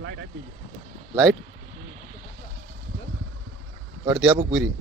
Light અડધી આપું પૂરી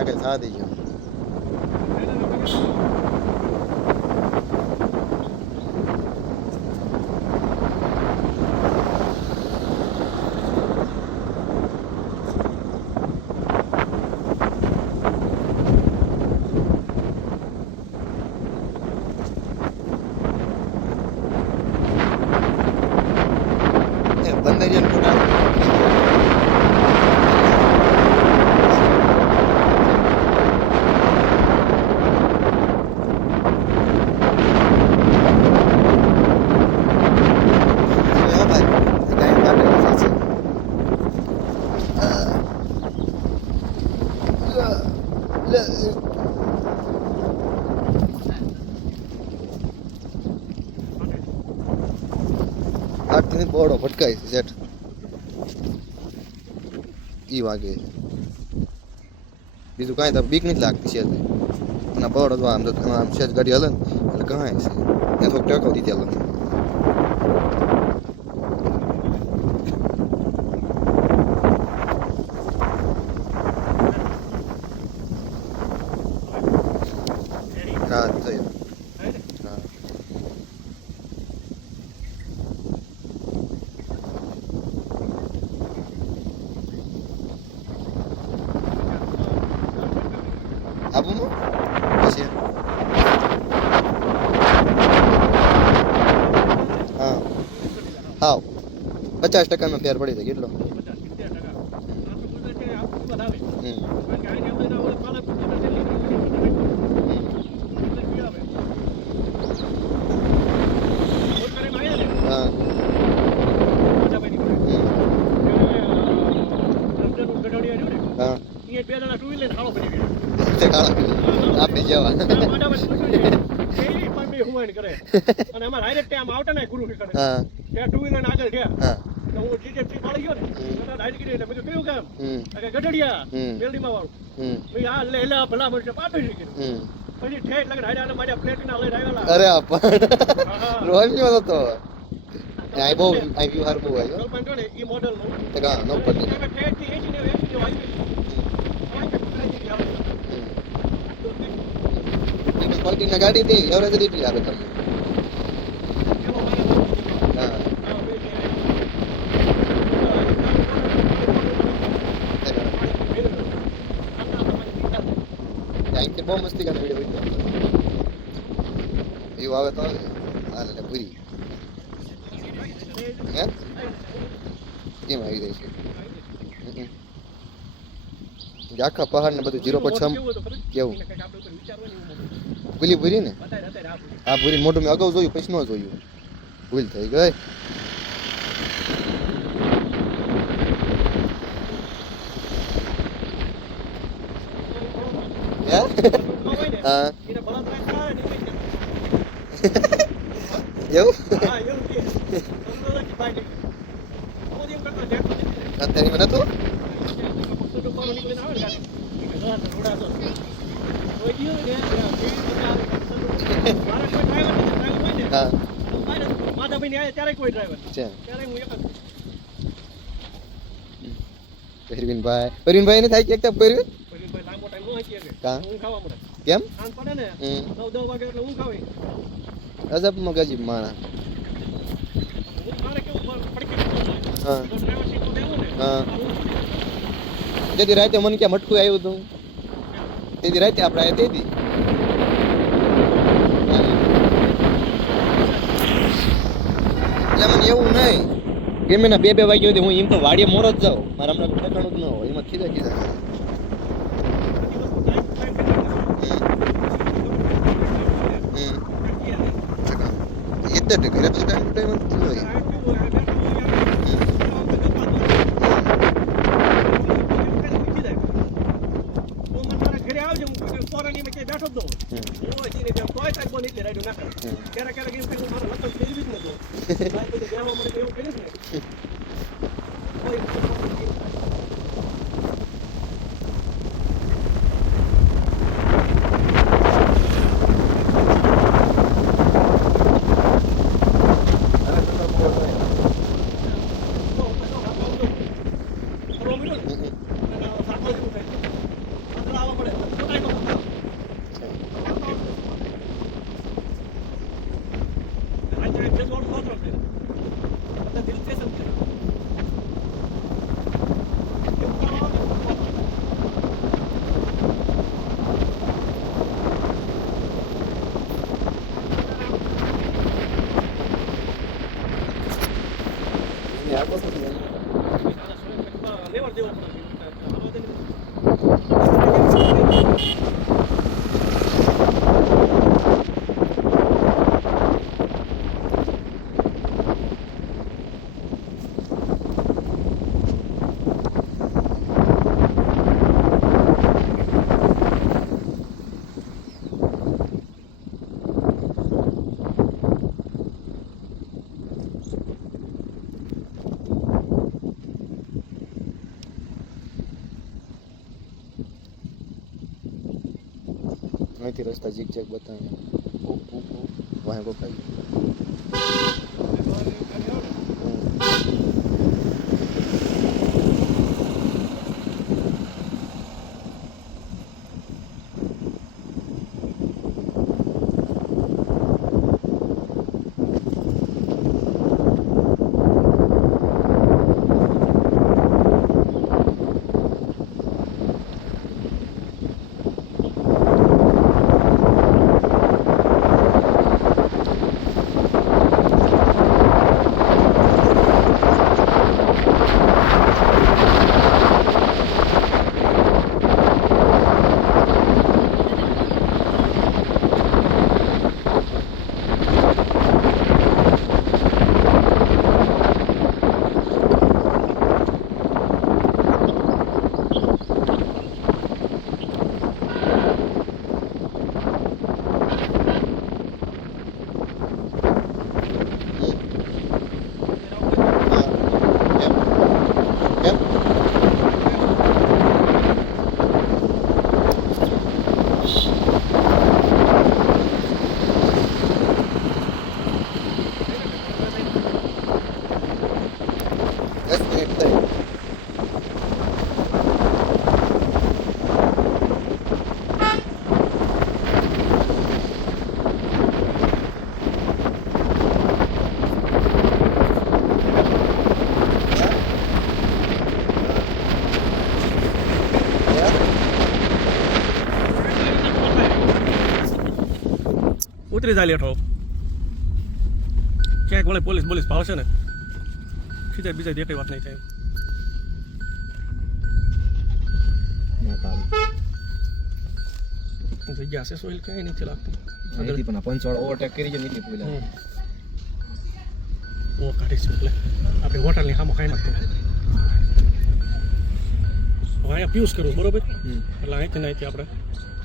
આગળ થવા દઈજો બંધ બોડો ફટકાય છે જેટ ઈ વાગે બીજું કાંઈ તો બીક નથી લાગતી છે અને બોડો આમ તો આમ છે ગાડી હલે ને એટલે કાંઈ છે એને થોડુંક ટકો દીધી હલે હા થયું આપું પછી હા હા 50% ફેર પડી જાય કેટલો હા આપી જવા અને અમાર હાઈરેટ આમ આવતા ને ગુરુ કરે હા ત્યાં ટુ વ્હીલર આગળ ગયા હા તો હું જીજેપી પાડી ગયો ને તો રાઈડ કરી એટલે મેં કયું કામ કે ગઢડિયા બેલડીમાં વાળું મેં આ લે લે ભલા મળશે પાટો શીખી પછી ઠેઠ લગન હાઈડ આલે મારા પ્લેટ ના લઈ આવેલા અરે આપા રોજ હતો આઈ બહુ આઈ વ્યુ હાર બહુ આવ્યો પણ ને ઈ મોડલ નું તો કા નો પડી ઠેઠ થી 80 ને 80 જો આવી क्वालिटी ना गाड़ी थी एवरेज रेट આવે તમને હા થેન્ક યુ બહુ મસ્તી કરે વિડિયો એવું આવે તો હાલે પૂરી હે કેમ આવી ગઈ છે આખા પહાડ ને બધું 0.6 કેવું ભૂલી ભૂરી ને હા ભૂરી મોઢું મેં અગાઉ જોયું પછી ન જોયું ભૂલ થઈ ગઈ હા એવું અત્યારે મને તો Rồi chiếu đi, મારા કોઈ ડ્રાઈવર નથી, ડ્રાઈવર હોય ને હા માધાભાઈ ને આયા ત્યારે કોઈ ડ્રાઈવર છે ત્યારે હું એક જ પરવીનભાઈ ને થાય કે એકતા પરવીન ભાઈ લાંબો ટાઈમ નો હાકી શકે કા? હું ખાવા મળે કેમ ખાન પડે ને 9-10 વાગે એટલે હું ખાવી અજબ મગજી માણા હું મારે કેવું પડકે હા ડ્રાઈવર સીટ તો દેવું ને હા જેથી રાતે મને ક્યાં મટકું આવ્યું હતું તેથી રાતે આપણે આયા તેથી મને એવું નહીં કેમ એના 2 વાગ્યા સુધી હું એમ તો વાડીએ મોડો જ જાઉં મારે હમણાં ઠેકાણું જ ન હોય એમાં ખીજા એટલે ઘરે પછી ટાઈમ ટુ ટાઈમ જ હોય ઘરે આવજો હું પોરાની મેં ક્યાંય બેઠો જ ન હોય હું હજી ને કોઈ ટાઈમ બની એટલે રાઈડો ના કરે ક્યારેક ક્યારેક એમ કઈ મારો લતો ફેરવી જ નતો બાઈક બધું બેહવા મળે એવું કરીશ ને કોઈ લેવર દેવો અહીંથી રસ્તા ઝીક ઝેક બતાવે વાહે કોકાઈ ઉતરી જાય લેઠો ક્યાંક વળે પોલીસ ભાવશે ને ખીચાય બીજા દેખાય વાત નહીં થાય જગ્યા છે સોઈલ ક્યાંય નથી લાગતી અહીંથી પણ પંચવાળ ઓવરટેક કરી છે નીચે પૂલા ઓ કાઢીશું એટલે આપણે હોટલની સામે ખાઈ નાખતું અહીંયા પિયુષ કરું બરોબર એટલે અહીંથી આપણે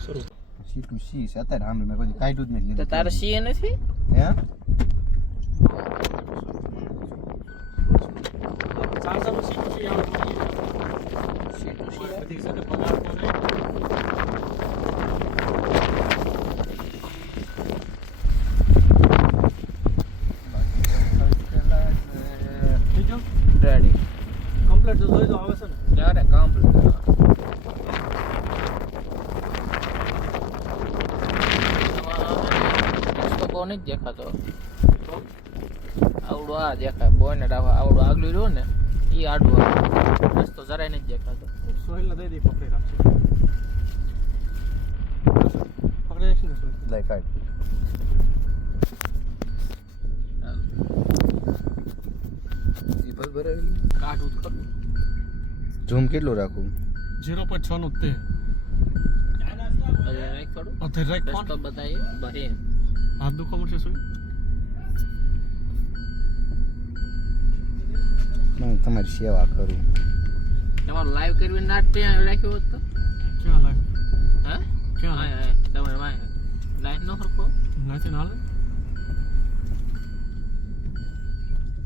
શરૂ સીટું સી છે અત્યારે સામે મેં કોઈ કાઢ્યું જ નથી તો તારે સી નથી હે સાસાનું સીટું સી આવે સીટું સી બધી સાથે પગાર કોને નથી દેખાતો. આવડું આ દેખાય બોયને આવડું આગલું રહ્યું ને એ આડું આવે. રસ્તો જરાય નથી દેખાતો. સોહિલ ને દઈ દે પકડી રાખશે. પકડી રાખશે ને સોહિલ. લાઈક કાઢ. ઈ બરાબર કાઢું જ કરું. ઝૂમ કેટલું રાખું? 0.6 નું તે રાખ થોડું. અધર રાખ ફોન. રસ્તો બતાવીએ ભરે. હાથ દુખો મળશે સોહિલ. હું તમારી સેવા કરું. તમારું લાઈવ કરવી ના ત્યાં રાખ્યો હોત તો ક્યાં લાગ હે ક્યાં હા હા તમારે વાય લાઈન નો હરકો નાચે ના હાલે.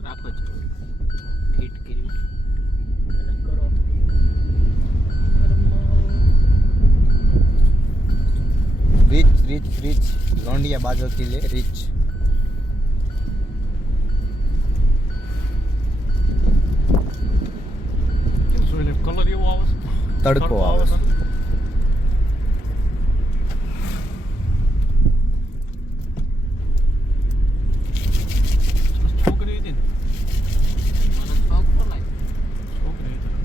રાખો છો ફિટ કરી અને કરો. રીચ રીચ રીચ લોંડિયા બાજુથી લે રીચ. કેમ સોહિલ કલર એવો આવે છે? તડકો આવે છે. છોકરી હતી ને મને છોકરો લાગે. છોકરી હતી.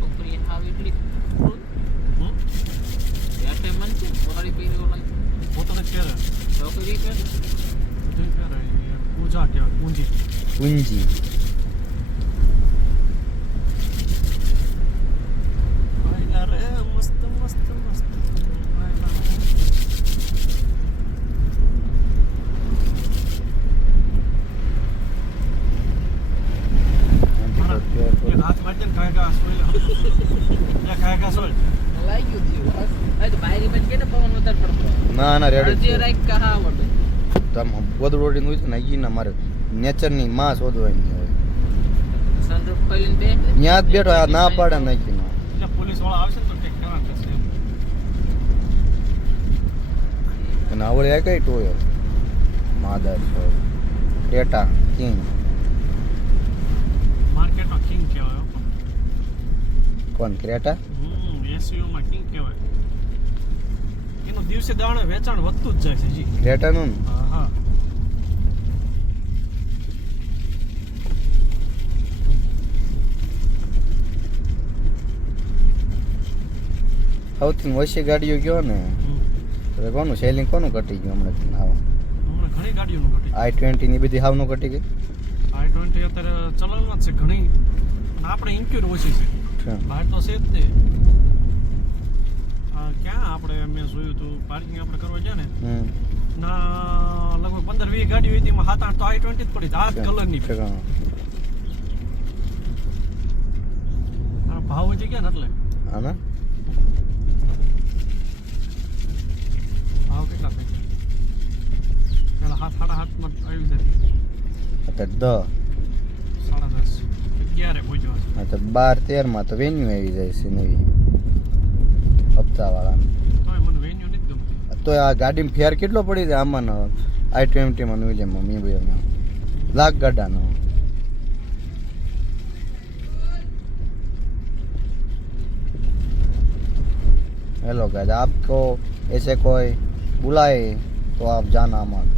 છોકરી હાવ એટલી હમ એટલે મન છે બોડી પહેર્યો લાગે. પોતાને પહેરે છોકરી પહેરે બધું પહેરે યાર. પૂજા કહેવાય પૂંજી. પૂંજી. અરે મસ્ત મસ્ત મસ્ત. એક હાથ વાંચે ને કાંઈ ઘા સોય કાંઈ ઘા સોય. લાગ્યું થયું હવે તો બાયરી માં કેને પવન વધારે પડતો. ના ના રેડી અડધી રાખ કહા આવડે. તમ ગોદડોડી નું છે ને ઈ ના મારે નેચરની માં શોધવાની હોય. સનરૂફ ખોલીને બે ન્યા જ બેઠો આ ના પાડે નાખી નો. એટલે પોલીસ વાળા આવશે ને તો ટેક કરવા કરશે. અને આવડે આ કઈ ટોયો માદર છો ક્રેટા કિંગ માર્કેટમાં કિંગ કહેવાય હો. કોણ ક્રેટા? એસયુ માં કિંગ કહેવાય. એનું દિવસે દાણે વેચાણ વધતું જ જાય છે જી. ક્રેટા નું હા હા. સૌથી ઓછી ગાડીઓ ગયો ને તો કોનું સેલિંગ કોનું ઘટી ગયું હમણાં આવો હમણાં ઘણી ગાડીઓનું ઘટી. i20 ની બધી હાવનું ઘટી ગઈ. i20 અત્યારે ચલણમાં જ છે ઘણી. અને આપણે ઇન્ક્યુર ઓછી છે. બહાર તો છે જ તે. ક્યાં આપણે મેં જોયું હતું પાર્કિંગ આપણે કરવા ગયા ને ના લગભગ 15-20 ગાડીઓ હતી એમાં 7-8 તો i20 જ પડી. આ જ કલરની. ભાવ વધી ગયા ને એટલે હા ને ભાવ કેટલા થાય પેલા 7-7.5 માં આવી જાય. અત્યારે 10 11 પહોંચ્યો છે. હા તો 12-13 માં તો વેન્યુ આવી જાય છે નવી હપ્તા વાળા. તોય મને વેન્યુ નથી ગમતી. તો આ ગાડીમાં ફેર કેટલો પડી જાય આમાં i20 માં વિલિયમમાં મીબીમાં લાખ ગાડાનો. हेलो गाइस आपको ऐसे कोई बुलाए तो आप जाना मत.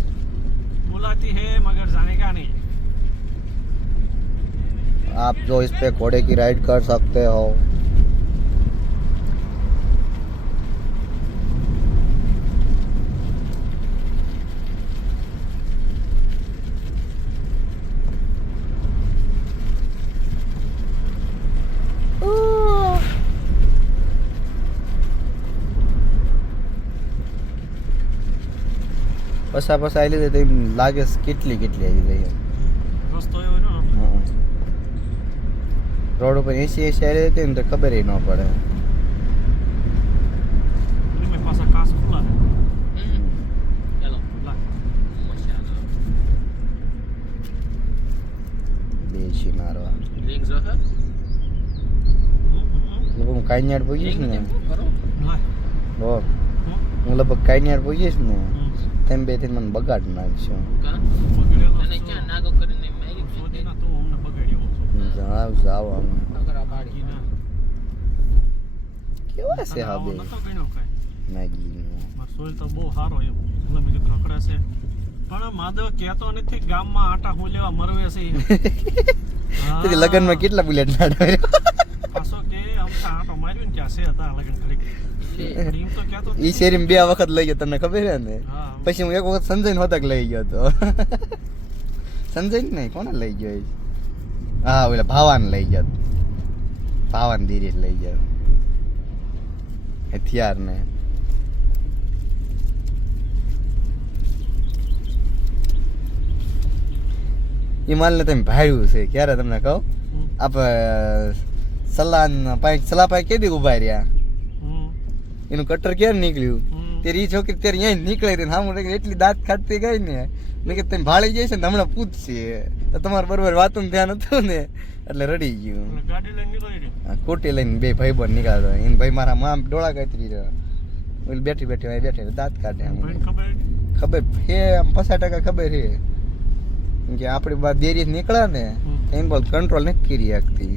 बुलाती है मगर जाने का नहीं. आप जो इस पे घोड़े की राइड कर सकते हो. પસા પસા આવી લીધે તો એમ લાગે છે કેટલી કેટલી આવી રહી. રસ્તો એવો ને રોડ ઉપર 80 આવી હતી ને તો ખબર ન પડે. એમાં પાછા કાચ ખુલ્લા છે. ચાલો લા. બેસી મારવા રિંગ જો હે હું કાઈનાડ પૂછીશ ને કરો લા. હો હું લગભગ કાઈનાડ પૂછીશ ને તેમ બે થી મને બગાડ નાખશો. કા બગડેલો અને ક્યાં નાગો કરીને મેગી સોધી ના તું અમને બગાડ્યો છો. જાવ જાવ આમ અગરા પાડી ના કેવા છે હા બે નતો ગણ્યો કાંઈ. મેગી મારો સોઈલ તો બહુ સારો એમ એટલે મેં કીધું રખડે છે પણ માધવ કહેતો નથી ગામમાં આટા હું લેવા મરવે છે તેથી લગનમાં કેટલા બુલેટ નાડાવ્યો પાછો કે અમથા આટો માર્યો ને ક્યાં છે હતા લગન કરી એમ તો કહેતો ઈ શેરીમાં 2 વખત લઈ ગયો તમને ખબર છે ને હા પછી હું એક વખત સંજય હોતક લઈ ગયો તો સંજય નહીં કોને લઈ ગયો એ? હા ઓલા ભાવાને લઈ ગયો ભાવાન ધીરે લઈ ગયો હથિયાર ને એ માલ ને તમે ભાડ્યું છે ક્યારે તમને કહું આપ સલા પાય કેદી ઉભા રહ્યા એનું કટર ક્યારે નીકળ્યું ત્યારે ઈ છોકરી ત્યારે અહીંયા નીકળે હતી સામું એટલી દાંત ખાટતી ગઈ ને મેં કે તમે ભાળી જઈશ ને હમણાં પૂછશે તો તમારે બરોબર વાતું ધ્યાન હતું ને એટલે રડી ગયું ગાડી લઈને નીકળી હા, કોટી લઈને 2 ભાઈ બંધ નીકળ્યો એને ભાઈ મારા મામ ડોળા કાતરી રહ્યો ઓલી બેઠી બેઠી અહીં બેઠી દાંત કાઢે આમ. ખબર હે આમ 50% ખબર હે કેમ કે આપણી બાદ દેરી નીકળ્યા ને એને બોલ કંટ્રોલ નથી કરી શકતી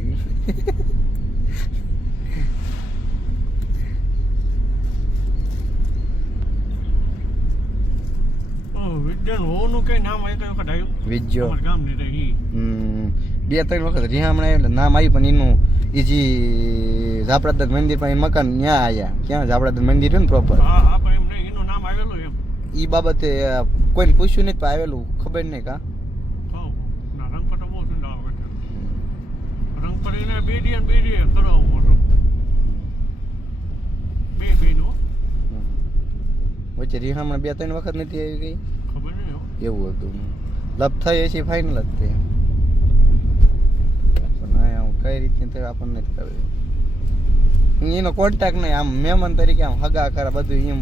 વિદ્યાન હોનું કઈ નામ એક વખત આવ્યું વિજ્જો અમારા ગામની રહી 2-3 વખત રિહામણા એટલે નામ આવ્યું પણ એનું એ જે ઝાપડાદન મંદિર પણ એ મકાન ત્યાં આવ્યા ક્યાં ઝાપડાદન મંદિર છે ને પ્રોપર હા હા પણ એમ નહીં એનું નામ આવેલું એમ એ બાબતે કોઈને પૂછ્યું નહીં પણ આવેલું ખબર નહીં કા હા ના રંગપટ બહુ સુંદર આવે છે રંગપટ એને બેડી કરાવવો મોટો બેનો વચ્ચે રિહામણા 2-3 વખત નથી આવી ગઈ ખબર નહીં હો. એવું હતું લપ થઈ હશે ફાઇનલ જ તે પણ આ હું કઈ રીતની થઈ આપણને નથી ખબર એનો કોન્ટેક્ટ નહીં આમ મહેમાન તરીકે આમ હગા ખરા બધું એમ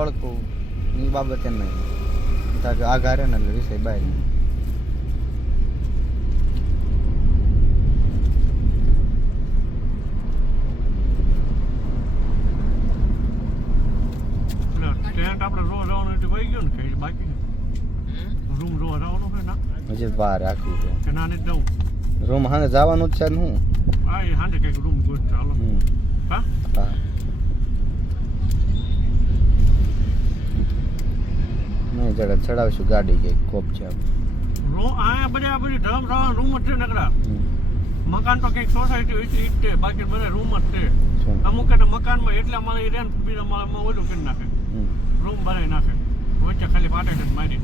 ઓળખું એ બાબતે નહીં આ ઘરે ને એટલે વિષય બહાર ટેન્ટ આપણે રોવા જવાનું એટલે વહી ગયો ને કઈ બાકી રૂમ રોવા જવાનું છે ના હજી બહાર રાખવું છે કે ના નહીં જવું રૂમ હાને જવાનું જ છે ને હું હા એ હાંડે કંઈક રૂમ ગોત ચાલો હા હા નહીં જરા ચડાવશું ગાડી કે કોપ છે રૂમ આ બધા ધર્મશાળા રૂમ જ છે નકરા મકાન તો કંઈક સોસાયટી હોય છે ઈ જ છે બાકી બધા રૂમ જ છે અમુક એટલે મકાનમાં એટલા માળે રહે ને બીજા માળામાં ઓલું કરી નાખે રૂમ બનાવી નાખે વચ્ચે ખાલી પાટે મારી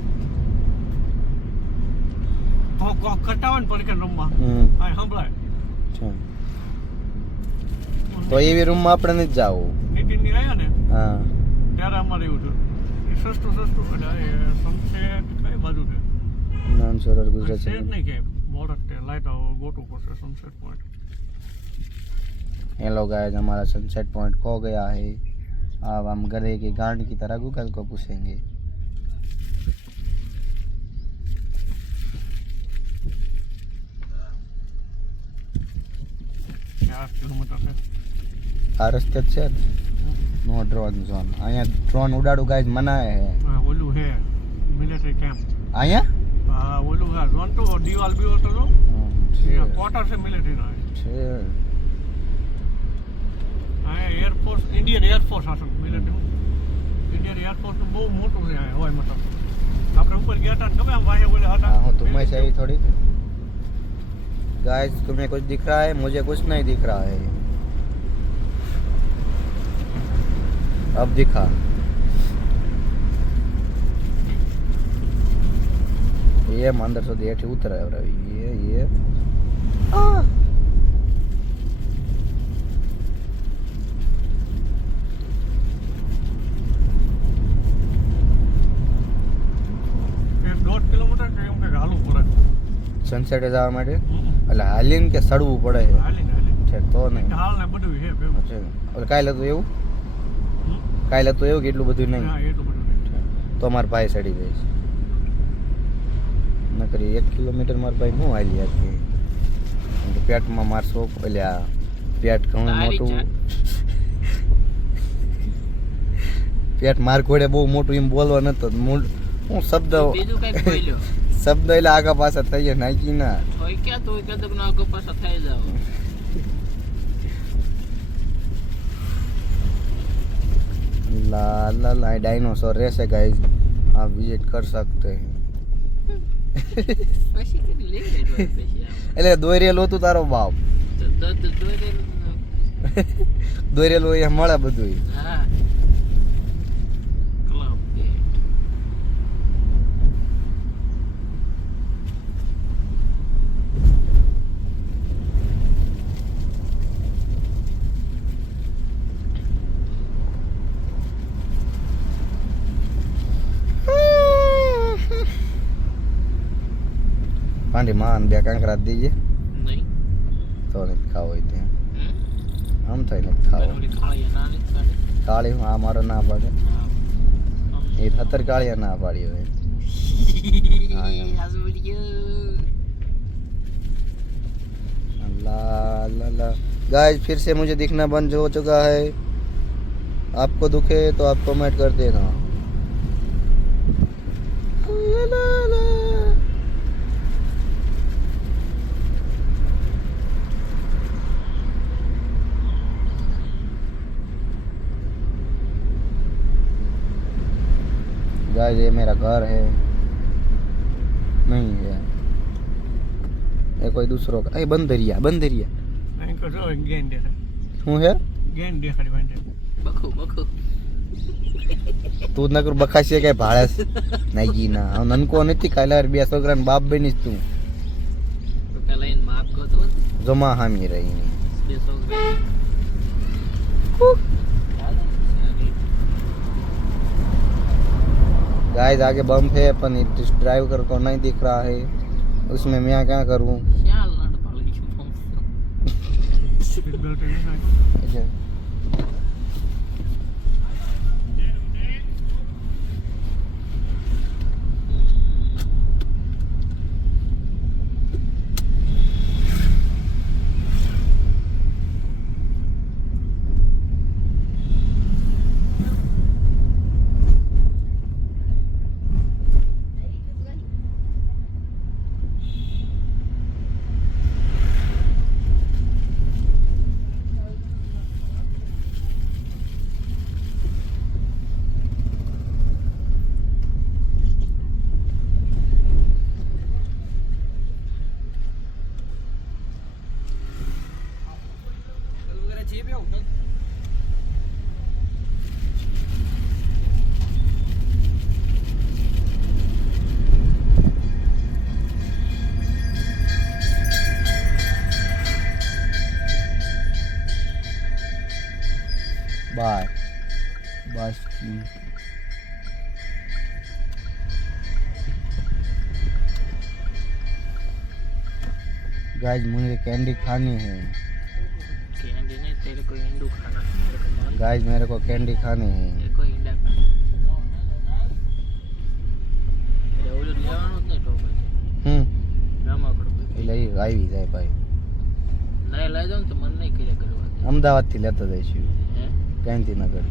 કોક કરતા હોય ને પડીકે રૂમમાં હા સંભળાય તો એવી રૂમમાં આપણે નથી જવું નીતિનની આવ્યા ને હા ત્યારે અમારે એવું થયું એ સસ્તું એટલે એ સનસેટ કઈ બાજુ છે નામ સરોવર ગુજરાત સેટ નહીં કે બોર્ડર તે લાઈટ ગોટું પડશે સનસેટ પોઈન્ટ हेलो गाइस हमारा सनसेट पॉइंट खो गया है अब हम गधे की गांड की तरह गूगल को पूछेंगे 4 કિલોમીટર છે આ રસ્તે જ છે નો ડ્રોન ઝોન અહીંયા ડ્રોન ઉડાડું ગાઈસ મનાય હે હા ઓલું હે મિલિટરી કેમ્પ અહીંયા હા ઓલું હા ઝોન તો દીવાલ બીવાલ તો જો ક્વાર્ટર છે મિલિટરી નો છે હા એરફોર્સ ઇન્ડિયન એરફોર્સ હશે મિલિટરી ઇન્ડિયન એરફોર્સ બહુ મોટું છે આ હવાઈ મથક આપણે ઉપર ગયા હતા ખબર આમ વાહે ઓલે હતા हाँ तुम में चाहिए थोड़ी गाइस तुम्हें कुछ दिख रहा है मुझे कुछ नहीं दिख रहा है अब दिखा ये अंदर से देख उतर है रवि ये आ! સનસેટ જવા માટે એટલે હાલીને કે સડવું પડે છે છે તો નહીં હાલ ને બધું હે ભેગું છે એટલે કાલે હતું એવું કાલે હતું એવું કે એટલું બધું નહીં હા એટલું બધું નહીં તો મારા ભાઈ સડી જાય છે નકરી 1 કિલોમીટર મારા ભાઈ હું હાલી હતી પેટમાં મારશો એટલે આ પેટ ઘણું મોટું પેટ માર ઘોડે બહુ મોટું એમ બોલવા નતો હું શબ્દ બીજું કઈક બોલ્યો શબ્દ એટલે આગા પાછા થઈ જાય નાખી ના હોય ક્યાં તો કદક નો આગળ પાછા થઈ જાવ ला ला ला डायनासोर रहसे गाइस आप विजिट कर सकते हैं પછી કેટલી લઈ ગઈ પછી એટલે દોરેલું હતું તારો બાપ દોરેલું એ મળે બધું હા ક્લબ ગેટ પાંડી માન બે કાંકરા દીજે નહીં તો નથી ખાવો હોય ત્યાં આમ થાય ને પણ ખાવો ઓલી કાળી ના નથી કાઢી કાળી આ મારો ના પાડે હા એ 17 કાળિયા ના પાડી હવે આજ બોલી ગયો अल्लाह अल्लाह गाइस फिर से मुझे दिखना बंद हो चुका है आपको दुखे तो आप कमेंट कर देना गाइस ये मेरा घर है नहीं है ये कोई दूसरों का बंदरिया बंदरिया અહીં કરો ગેન દેખાય શું હે ગેન દેખાડી વાંધે બખો બખો તું નકર બખાશી કઈ ભાળેસ નાગી ના હું નનકો નથી કાલે બે છોકરાને બાપ બની તું તો પેલા એને માફ કરતો જમા હામી રહી ની બે છોકરા गाइस आगे बम्प है अपन ड्राइव कर को नहीं दिख रहा है उसमें मैं क्या करूं ક્યાં લાડ પાડી છું સીટ બેલ્ટ નહીં નાખી बाय बस गाइस मुझे कैंडी खानी है कैंडी नहीं तेरे को इंडू खाना मेरे को मालूम गाइस मेरे को कैंडी खानी है तेरे को इंडा खाना એટલે ઓલું લેવાનું જ નહીં ટોપે રમકડું એટલે એ આવી જાય ભાઈ નહીં લઈ જાઉં ને તો મન નહીં કર્યા કરવા અમદાવાદથી લેતો જઈશું હે ગાંધીનગર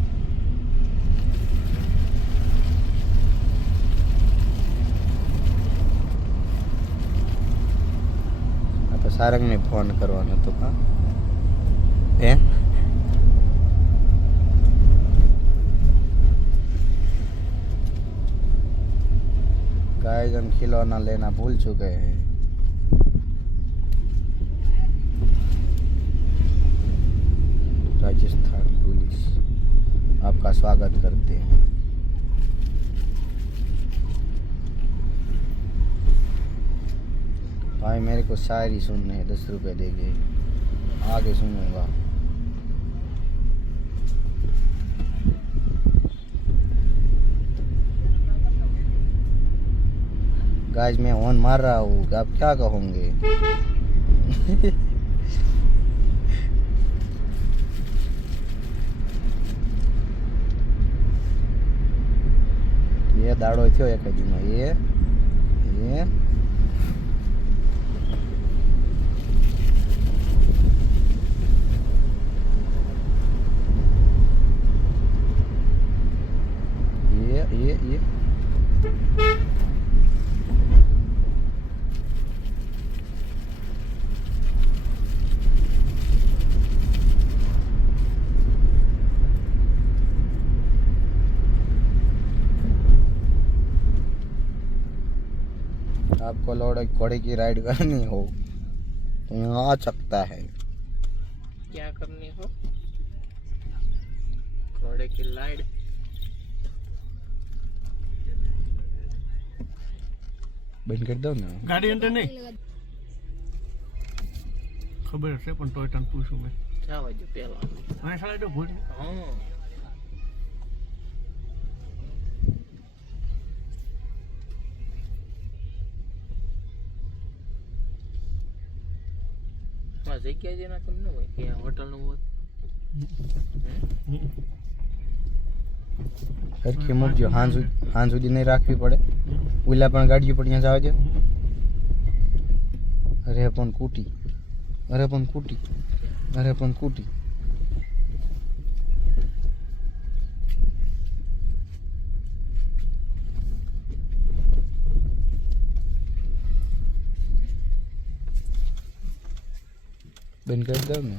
આ તો સારંગને ફોન કરવાનો હતો કા હે गाइस हम खिलौना लेना भूल चुके हैं राजस्थान पुलिस आपका स्वागत करते हैं भाई मेरे को शायरी सुनने हैं 10 रुपए देंगे आगे सुनूंगा गाइस मैं हॉर्न मार रहा हूँ आप क्या कहोगे ये दाड़ो थयो एक में ये ये आपको घोड़े की राइड करनी हो तो यहाँ आ सकता है। क्या करनी हो? घोड़े की लाइड। બંધ કરી દો ને। ગાડી અંદર નહીં ખબર હશે પણ તોય તને પૂછું મેં જવા દો પેલા. અહીં સાડા તો ભૂલ હા જગ્યા જેના કેમ ન હોય કે હોટલ નું હોય સરખી મૂકજો, હાંજ સુધી નહીં રાખવી પડે। ઓલા પણ ગાડીઓ પર ત્યાં જવા દે। અરે પણ કૂટી, અરે પણ કૂટી, અરે પણ કૂટી। બંધ કરી દઉં ને।